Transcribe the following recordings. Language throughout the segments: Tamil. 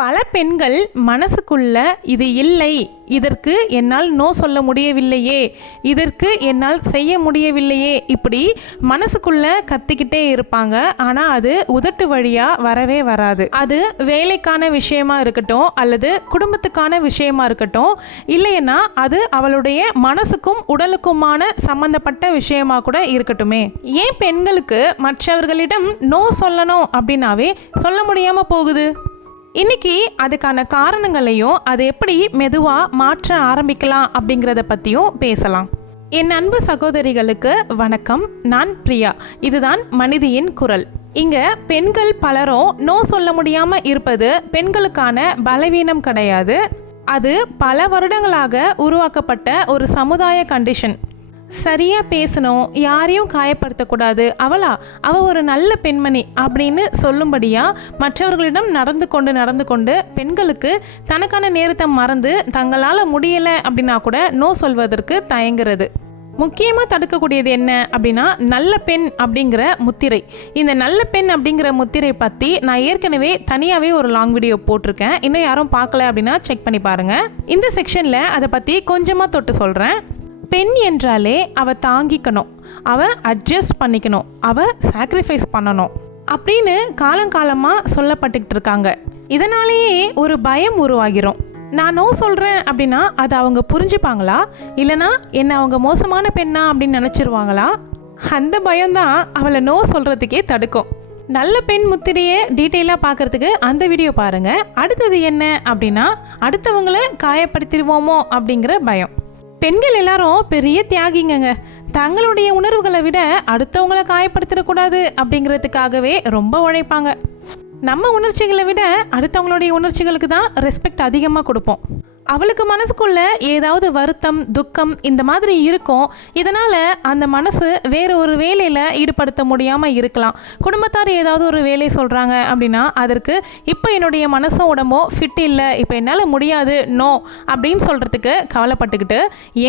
பல பெண்கள் மனசுக்குள்ள இது இல்லை, இதற்கு என்னால் நோ சொல்ல முடியவில்லையே, இதற்கு என்னால் செய்ய முடியவில்லையே, இப்படி மனசுக்குள்ள கத்திக்கிட்டே இருப்பாங்க. ஆனால் அது உதட்டு வழியாக வரவே வராது. அது வேலைக்கான விஷயமா இருக்கட்டும், அல்லது குடும்பத்துக்கான விஷயமா இருக்கட்டும், இல்லைன்னா அது அவளுடைய மனசுக்கும் உடலுக்குமான சம்பந்தப்பட்ட விஷயமா கூட இருக்கட்டுமே. ஏன் பெண்களுக்கு மற்றவர்களிடம் நோ சொல்லணும் அப்படின்னாவே சொல்ல முடியாமல் போகுது? இன்னைக்கு அதுக்கான காரணங்களையும் அதை எப்படி மெதுவாக மாற்ற ஆரம்பிக்கலாம் அப்படிங்கிறத பற்றியும் பேசலாம். என் அன்பு சகோதரிகளுக்கு வணக்கம். நான் பிரியா. இதுதான் மனிதியின் குரல். இங்கே பெண்கள் பலரும் நோ சொல்ல முடியாமல் இருப்பது பெண்களுக்கான பலவீனம் கிடையாது. அது பல வருடங்களாக உருவாக்கப்பட்ட ஒரு சமுதாய கண்டிஷன். சரியாக பேசணும், யாரையும் காயப்படுத்தக்கூடாது, அவள் ஒரு நல்ல பெண்மணி அப்படின்னு சொல்லும்படியாக மற்றவர்களிடம் நடந்து கொண்டு பெண்களுக்கு தனக்கான நேரத்தை மறந்து தங்களால் முடியலை அப்படின்னா கூட நோ சொல்வதற்கு தயங்குறது. முக்கியமாக தடுக்கக்கூடியது என்ன அப்படின்னா நல்ல பெண் அப்படிங்கிற முத்திரை. இந்த நல்ல பெண் அப்படிங்கிற முத்திரை பற்றி நான் ஏற்கனவே தனியாகவே ஒரு லாங் வீடியோ போட்டிருக்கேன். இன்னும் யாரும் பார்க்கல அப்படின்னா செக் பண்ணி பாருங்கள். இந்த செக்ஷனில் அதை பற்றி கொஞ்சமாக தொட்டு சொல்கிறேன். பெண் என்றாலே அவ தாங்கிக்கணும், அவ அட்ஜஸ்ட் பண்ணிக்கணும், அவ சாக்ரிஃபைஸ் பண்ணணும் அப்படின்னு காலங்காலமாக சொல்லப்பட்டுக்கிட்டு இருக்காங்க. இதனாலேயே ஒரு பயம் உருவாகிரும். நான் நோ சொல்கிறேன் அப்படின்னா அதை அவங்க புரிஞ்சுப்பாங்களா, இல்லைனா என்னை அவங்க மோசமான பெண்ணா அப்படின்னு நினச்சிருவாங்களா? அந்த பயம்தான் அவளை நோ சொல்கிறதுக்கே தடுக்கும். நல்ல பெண் முத்திரையை டீட்டெயிலாக பார்க்குறதுக்கு அந்த வீடியோ பாருங்கள். அடுத்தது என்ன அப்படின்னா அடுத்தவங்களை காயப்படுத்திடுவோமோ அப்படிங்கிற பயம். பெண்கள் எல்லாரும் பெரிய தியாகிங்க. தங்களுடைய உணர்வுகளை விட அடுத்தவங்களை காயப்படுத்திடக்கூடாது அப்படிங்கிறதுக்காகவே ரொம்ப உழைப்பாங்க. நம்ம உணர்ச்சிகளை விட அடுத்தவங்களுடைய உணர்ச்சிகளுக்கு தான் ரெஸ்பெக்ட் அதிகமாக கொடுப்போம். அவளுக்கு மனசுக்குள்ள ஏதாவது வருத்தம், துக்கம் இந்த மாதிரி இருக்கும். இதனால் அந்த மனசு வேறு ஒரு வேலையில் ஈடுபடுத்த முடியாமல் இருக்கலாம். குடும்பத்தார் ஏதாவது ஒரு வேலை சொல்கிறாங்க அப்படின்னா அதற்கு இப்போ என்னுடைய மனசும் உடம்போ ஃபிட் இல்லை, இப்போ என்னால் முடியாது, நோ அப்படின்னு சொல்கிறதுக்கு கவலைப்பட்டுக்கிட்டு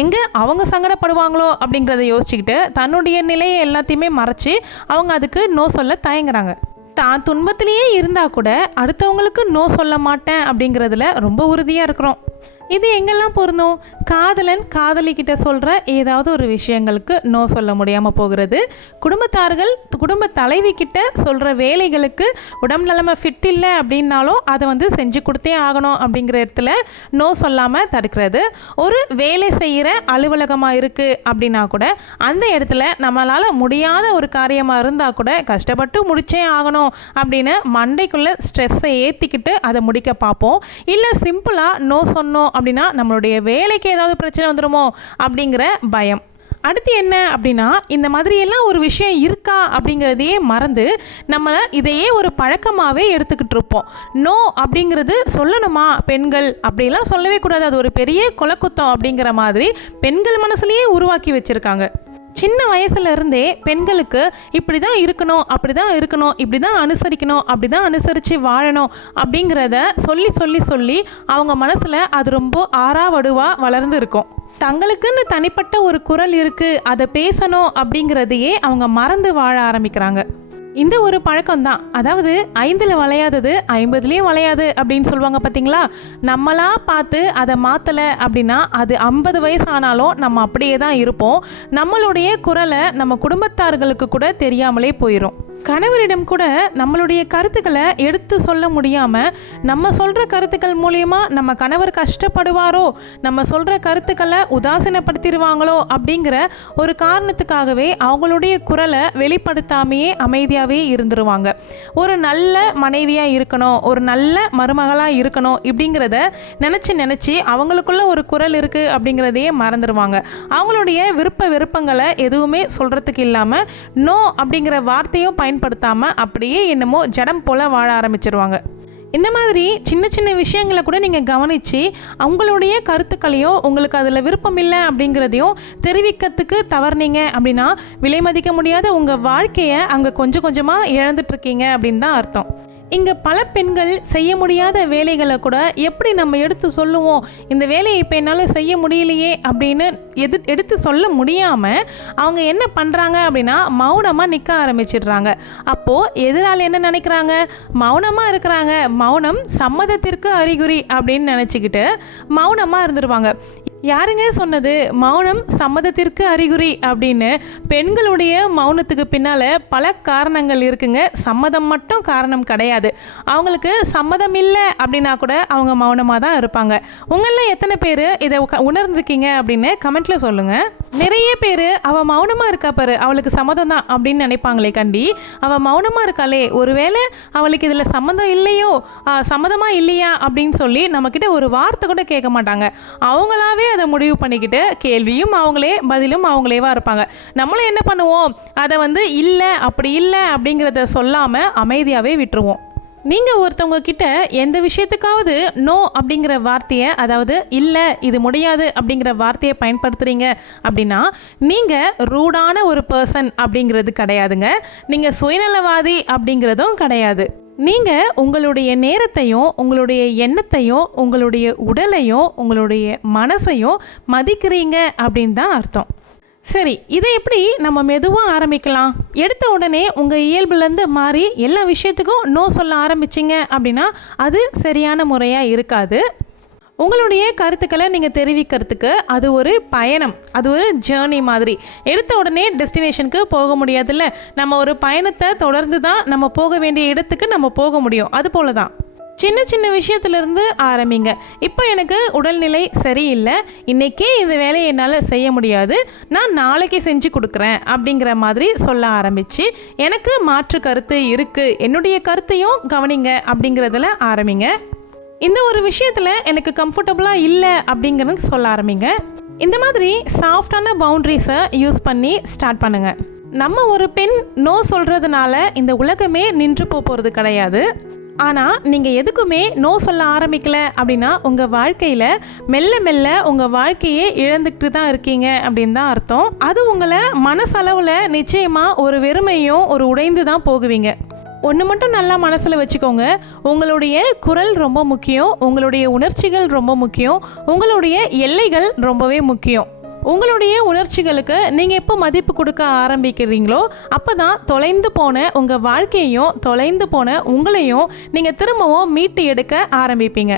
எங்கே அவங்க சங்கடப்படுவாங்களோ அப்படிங்கிறத யோசிச்சுக்கிட்டு தன்னுடைய நிலையை எல்லாத்தையுமே மறைச்சி அவங்க அதுக்கு நோ சொல்ல தயங்குறாங்க. தான் துன்பத்திலேயே இருந்தால் கூட அடுத்தவங்களுக்கு நோ சொல்ல மாட்டேன் அப்படிங்கிறதுல ரொம்ப உறுதியாக இருக்கிறோம். இது எங்கெல்லாம் பொருந்தும்? காதலன் காதலிக்கிட்ட சொல்கிற ஏதாவது ஒரு விஷயங்களுக்கு நோ சொல்ல முடியாமல் போகிறது. குடும்பத்தார்கள் குடும்ப தலைவி கிட்ட சொல்கிற வேலைகளுக்கு உடம்பு நிலைமை ஃபிட் இல்லை அப்படின்னாலும் அதை செஞ்சு கொடுத்தே ஆகணும் அப்படிங்கிற இடத்துல நோ சொல்லாமல் தடுக்கிறது. ஒரு வேலை செய்கிற அலுவலகமாக இருக்குது அப்படின்னா கூட அந்த இடத்துல நம்மளால் முடியாத ஒரு காரியமாக இருந்தால் கூட கஷ்டப்பட்டு முடிச்சே ஆகணும் அப்படின்னு மண்டைக்குள்ளே ஸ்ட்ரெஸ்ஸை ஏற்றிக்கிட்டு அதை முடிக்க பார்ப்போம். இல்லை சிம்பிளாக நோ சொன்னோம் அப்படின்னா நம்மளுடைய வேலைக்கு ஏதாவது பிரச்சனை வந்துடுமோ அப்படிங்கிற பயம். அடுத்து என்ன அப்படின்னா இந்த மாதிரியெல்லாம் ஒரு விஷயம் இருக்கா அப்படிங்கிறதையே மறந்து நம்ம இதையே ஒரு பழக்கமாகவே எடுத்துக்கிட்டு இருப்போம். நோ அப்படிங்கிறது சொல்லணுமா பெண்கள் அப்படிலாம் சொல்லவே கூடாது, அது ஒரு பெரிய கொலக்குத்தம் அப்படிங்கிற மாதிரி பெண்கள் மனசுலேயே உருவாக்கி வச்சுருக்காங்க. சின்ன வயசுல இருந்தே பெண்களுக்கு இப்படி தான் இருக்கணும், அப்படி தான் இருக்கணும், இப்படி தான் அனுசரிக்கணும், அப்படி தான் அனுசரித்து வாழணும் அப்படிங்கிறத சொல்லி சொல்லி சொல்லி அவங்க மனசில் அது ரொம்ப ஆறாவடுவாக வளர்ந்து இருக்கும். தங்களுக்குன்னு தனிப்பட்ட ஒரு குரல் இருக்குது, அதை பேசணும் அப்படிங்கிறதையே அவங்க மறந்து வாழ ஆரம்பிக்கிறாங்க. இந்த ஒரு பழக்கம்தான், அதாவது 5ல் வளையாதது 50லேயும் வளையாது அப்படின்னு சொல்லுவாங்க பார்த்தீங்களா? நம்மளா பார்த்து அதை மாற்றலை அப்படின்னா அது 50 வயசு ஆனாலும் நம்ம அப்படியே தான் இருப்போம். நம்மளுடைய குரலை நம்ம குடும்பத்தார்களுக்கு கூட தெரியாமலே போயிடும். கணவரிடம் கூட நம்மளுடைய கருத்துக்களை எடுத்து சொல்ல முடியாமல் நம்ம சொல்கிற கருத்துக்கள் மூலயமா நம்ம கணவர் கஷ்டப்படுவாரோ, நம்ம சொல்கிற கருத்துக்களை உதாசீனப்படுத்திடுவாங்களோ அப்படிங்கிற ஒரு காரணத்துக்காகவே அவங்களுடைய குரலை வெளிப்படுத்தாமையே அமைதியாகவே இருந்துருவாங்க. ஒரு நல்ல மனைவியாக இருக்கணும், ஒரு நல்ல மருமகளாக இருக்கணும் இப்படிங்கிறத நினச்சி அவங்களுக்குள்ள ஒரு குரல் இருக்குது அப்படிங்கிறதையே மறந்துடுவாங்க. அவங்களுடைய வெறுப்பங்களை எதுவுமே சொல்கிறதுக்கு இல்லாமல் நோ அப்படிங்கிற வார்த்தையும் பயன்படுத்தாமல் அப்படியே என்னமோ ஜடம் போல வாழ ஆரம்பிச்சிருவாங்க. இந்த மாதிரி சின்ன சின்ன விஷயங்களை கூட நீங்கள் கவனித்து அவங்களுடைய கருத்துக்களையும் உங்களுக்கு அதில் விருப்பம் இல்லை அப்படிங்கிறதையும் தெரிவிக்கிறதுக்கு தவறுனீங்க அப்படின்னா விலை மதிக்க முடியாத உங்கள் வாழ்க்கையை அங்கே கொஞ்சம் கொஞ்சமாக இழந்துட்டுருக்கீங்க அப்படின்னு தான் அர்த்தம். இங்கே பல பெண்கள் செய்ய முடியாத வேலைகளை கூட எப்படி நம்ம எடுத்து சொல்லுவோம், இந்த வேலையை இப்போ என்னால் செய்ய முடியலையே அப்படின்னு எடுத்து சொல்ல முடியாமல் அவங்க என்ன பண்ணுறாங்க அப்படின்னா மௌனமாக நிற்க ஆரம்பிச்சிடுறாங்க. அப்போது எதிராளி என்ன நினைக்கிறாங்க, மௌனமாக இருக்கிறாங்க, மௌனம் சம்மதத்திற்கு அறிகுறி அப்படின்னு நினச்சிக்கிட்டு மௌனமாக இருந்துருவாங்க. யாருங்க சொன்னது மௌனம் சம்மதத்திற்கு அறிகுறி அப்படின்னு? பெண்களுடைய மௌனத்துக்கு பின்னால் பல காரணங்கள் இருக்குங்க. சம்மதம் மட்டும் காரணம் கிடையாது. அவங்களுக்கு சம்மதம் இல்லை அப்படின்னா கூட அவங்க மௌனமாக தான் இருப்பாங்க. உங்களில் எத்தனை பேர் இதை உணர்ந்திருக்கீங்க அப்படின்னு கமெண்ட்டில் சொல்லுங்கள். நிறைய பேர் அவள் மௌனமாக இருக்கா பாரு, அவளுக்கு சம்மதம் தான் அப்படின்னு நினைப்பாங்களே கண்டி. அவள் மௌனமாக இருக்காளே, ஒருவேளை அவளுக்கு இதில் சம்மதம் இல்லையோ, சம்மதமாக இல்லையா அப்படின்னு சொல்லி நம்மக்கிட்ட ஒரு வார்த்தை கூட கேட்க மாட்டாங்க. அவங்களாவே அதை முடிவு பண்ணிக்கிட்டு கேள்வியும் அவங்களே பதிலும் அவங்களேவா இருப்பாங்க. நம்மளும் என்ன பண்ணுவோம், அதை இல்லை அப்படி இல்லை அப்படிங்கிறத சொல்லாமல் அமைதியாகவே விட்டுருவோம். நீங்கள் ஒருத்தவங்க கிட்ட எந்த விஷயத்துக்காவது நோ அப்படிங்கிற வார்த்தையை, அதாவது இல்லை இது முடியாது அப்படிங்கிற வார்த்தையை பயன்படுத்துகிறீங்க அப்படின்னா நீங்கள் ரூடான ஒரு பர்சன் அப்படிங்கிறது கிடையாதுங்க. நீங்கள் சுயநலவாதி அப்படிங்கிறதும் கிடையாது. நீங்கள் உங்களுடைய நேரத்தையும் உங்களுடைய எண்ணத்தையும் உங்களுடைய உடலையும் உங்களுடைய மனசையும் மதிக்கிறீங்க அப்படின்னு தான் அர்த்தம். சரி, இதை எப்படி நம்ம மெதுவாக ஆரம்பிக்கலாம்? எடுத்த உடனே உங்கள் இயல்புலேருந்து மாறி எல்லா விஷயத்துக்கும் நோ சொல்ல ஆரம்பிச்சிங்க அப்படின்னா அது சரியான முறையாக இருக்காது. உங்களுடைய கருத்துக்களை நீங்கள் தெரிவிக்கிறதுக்கு அது ஒரு பயணம், அது ஒரு ஜேர்னி மாதிரி. எடுத்த உடனே டெஸ்டினேஷனுக்கு போக முடியாதுல்ல. நம்ம ஒரு பயணத்தை தொடர்ந்து தான் நம்ம போக வேண்டிய இடத்துக்கு நம்ம போக முடியும். அது போல தான் சின்ன சின்ன விஷயத்துலேருந்து ஆரம்பிங்க. இப்போ எனக்கு உடல்நிலை சரியில்லை, இன்றைக்கே இந்த வேலையை என்னால் செய்ய முடியாது, நான் நாளைக்கு செஞ்சு கொடுக்குறேன் அப்படிங்கிற மாதிரி சொல்ல ஆரம்பித்து எனக்கு மாற்று கருத்து இருக்குது, என்னுடைய கருத்தையும் கவனிங்க அப்படிங்கிறதுல ஆரம்பிங்க. இந்த ஒரு விஷயத்தில் எனக்கு கம்ஃபர்டபுளாக இல்லை அப்படிங்கிறது சொல்ல ஆரம்பிங்க. இந்த மாதிரி சாஃப்டான பவுண்ட்ரிஸை யூஸ் பண்ணி ஸ்டார்ட் பண்ணுங்கள். நம்ம ஒரு பெண் நோ சொல்கிறதுனால இந்த உலகமே நின்று போகிறது கிடையாது. ஆனால் நீங்கள் எதுக்குமே நோ சொல்ல ஆரம்பிக்கல அப்படின்னா உங்கள் வாழ்க்கையில் மெல்ல மெல்ல உங்கள் வாழ்க்கையே இழந்துக்கிட்டு தான் இருக்கீங்க அப்படின்னு தான் அர்த்தம். அது உங்களை மனசளவில் நிச்சயமாக ஒரு வெறுமையும் ஒரு உடைந்து தான் போகுவீங்க. ஒன்று மட்டும் நல்லா மனசில் வச்சுக்கோங்க, உங்களுடைய குரல் ரொம்ப முக்கியம், உங்களுடைய உணர்ச்சிகள் ரொம்ப முக்கியம், உங்களுடைய எல்லைகள் ரொம்பவே முக்கியம். உங்களுடைய உணர்ச்சிகளுக்கு நீங்கள் எப்போ மதிப்பு கொடுக்க ஆரம்பிக்கிறீங்களோ அப்போ தான் தொலைந்து போன உங்கள் வாழ்க்கையையும் தொலைந்து போன உங்களையும் நீங்கள் திரும்பவும் மீட்டு எடுக்க ஆரம்பிப்பீங்க.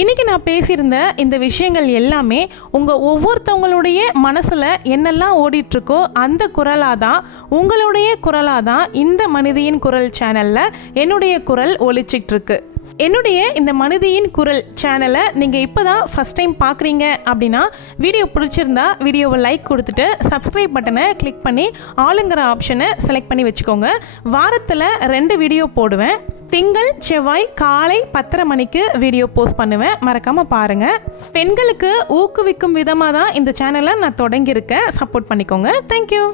இன்றைக்கி நான் பேசியிருந்த இந்த விஷயங்கள் எல்லாமே உங்கள் ஒவ்வொருத்தவங்களுடைய மனசில் என்னெல்லாம் ஓடிட்டுருக்கோ அந்த குரலாக தான், உங்களுடைய குரலாக தான் இந்த மனிதியின் குரல் சேனலில் என்னுடைய குரல் ஒலிச்சிட்ருக்கு. என்னுடைய இந்த மனிதியின் குரல் சேனலை நீங்கள் இப்போ தான் ஃபஸ்ட் டைம் பார்க்குறீங்க அப்படின்னா வீடியோ பிடிச்சிருந்தா வீடியோவை லைக் கொடுத்துட்டு சப்ஸ்கிரைப் பட்டனை கிளிக் பண்ணி ஆளுங்கிற ஆப்ஷனை செலக்ட் பண்ணி வச்சுக்கோங்க. வாரத்தில் 2 வீடியோ போடுவேன். திங்கள் செவ்வாய் காலை 10:30 மணிக்கு வீடியோ போஸ்ட் பண்ணுவேன், மறக்காமல் பாருங்கள். பெண்களுக்கு ஊக்குவிக்கும் விதமாக தான் இந்த சேனலை நான் தொடங்கியிருக்கேன், சப்போர்ட் பண்ணிக்கோங்க. தேங்க்யூ.